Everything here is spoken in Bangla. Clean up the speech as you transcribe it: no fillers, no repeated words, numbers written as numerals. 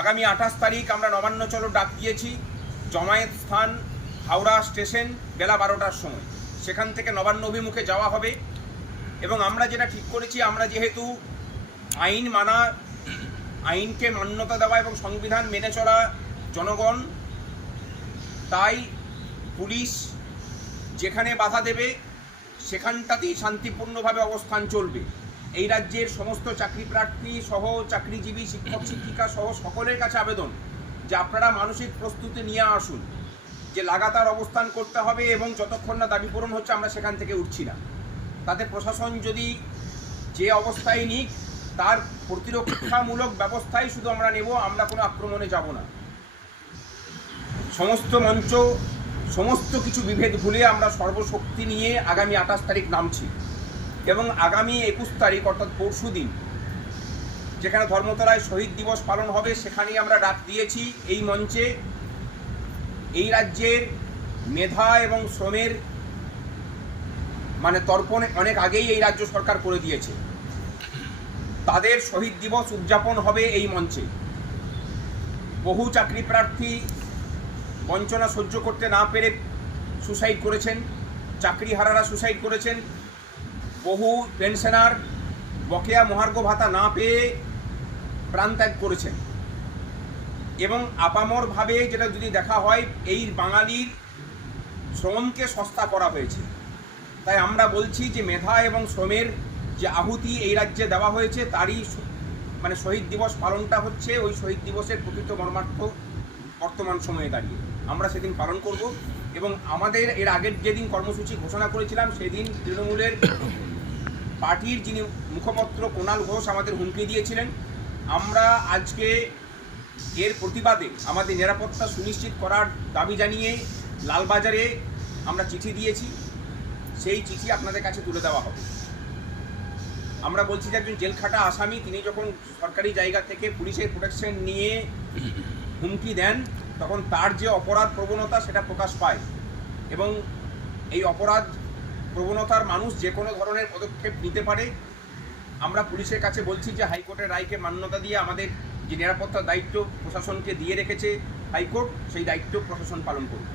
আগামী 28 তারিখ আমরা নবান্ন চলো ডাক দিয়েছি। জমায়েত স্থান হাওড়া স্টেশন বেলা 12টার সময়। সেখান থেকে নবান্ন অভিমুখে যাওয়া হবে। এবং আমরা যেটা ঠিক করেছি, আমরা যেহেতু আইন মানা, আইনকে মান্যতা দেওয়া এবং সংবিধান মেনে চলা জনগণ, তাই পুলিশ যেখানে বাধা দেবে সেখানটাতেই শান্তিপূর্ণভাবে অবস্থান চলবে। এই রাজ্যের সমস্ত চাকরি প্রার্থী সহ চাকরিজীবী শিক্ষক শিক্ষিকা সহ সকলের কাছে আবেদন যে আপনারা মানসিক প্রস্তুতি নিয়ে আসুন, যে লাগাতার অবস্থান করতে হবে এবং যতক্ষণ না দাবি পূরণ হচ্ছে আমরা সেখান থেকে উঠছি না। তাতে প্রশাসন যদি যে অবস্থায় নিক, তার প্রতিরক্ষামূলক ব্যবস্থাই শুধু আমরা নেব, আমরা কোনো আক্রমণে যাব না। সমস্ত মঞ্চ, সমস্ত কিছু বিভেদ ভুলে আমরা সর্বশক্তি নিয়ে আগামী 28 তারিখ নামছি। এবং আগামী 21 তারিখ অর্থাৎ পরশু দিন, যেখানে ধর্মতলায় শহীদ দিবস পালন হবে, সেখানেই আমরা ডাক দিয়েছি এই মঞ্চে এই রাজ্যের মেধা এবং শ্রমের তর্পণ অনেক আগেই এই রাজ্য সরকার করে দিয়েছে। তাদের শহীদ দিবস উদযাপন হবে এই মঞ্চে। বহু চাকরি প্রার্থী বঞ্চনা সহ্য করতে না পেরে সুসাইড করেছেন, চাকরিহারারা সুসাইড করেছেন, বহু পেনশনার বকেয়া মহার্ঘ ভাতা না পেয়ে প্রাণত্যাগ করেছেন। এবং আপামরভাবে যেটা যদি দেখা হয়, এই বাঙালির শ্রমকে সস্তা করা হয়েছে। তাই আমরা বলছি যে মেধা এবং শ্রমের যে আহুতি এই রাজ্যে দেওয়া হয়েছে, তারই শহীদ দিবস পালনটা হচ্ছে ওই শহীদ দিবসের প্রকৃত মর্মার্থ বর্তমান সময়ে দাঁড়িয়ে আমরা সেদিন পালন করব। এবং আমাদের এর আগের যেদিন কর্মসূচি ঘোষণা করেছিলাম, সেদিন তৃণমূলের পার্টির যিনি মুখপত্র কুণাল ঘোষ আমাদের হুমকি দিয়েছিলেন। আমরা আজকে এর প্রতিবাদে আমাদের নিরাপত্তা সুনিশ্চিত করার দাবি জানিয়ে লালবাজারে আমরা চিঠি দিয়েছি। সেই চিঠি আপনাদের কাছে তুলে দেওয়া হবে। আমরা বলছি যে একজন জেলখাটা আসামি, তিনি যখন সরকারি জায়গা থেকে পুলিশের প্রোটেকশন নিয়ে হুমকি দেন, তখন তার যে অপরাধ প্রবণতা সেটা প্রকাশ পায়। এবং এই অপরাধ প্রবণতার মানুষ যে কোনো ধরনের পদক্ষেপ নিতে পারে। আমরা পুলিশের কাছে বলছি যে হাইকোর্টের রায়কে মান্যতা দিয়ে আমাদের যে নিরাপত্তার দায়িত্ব প্রশাসনকে দিয়ে রেখেছে হাইকোর্ট, সেই দায়িত্ব প্রশাসন পালন করবে।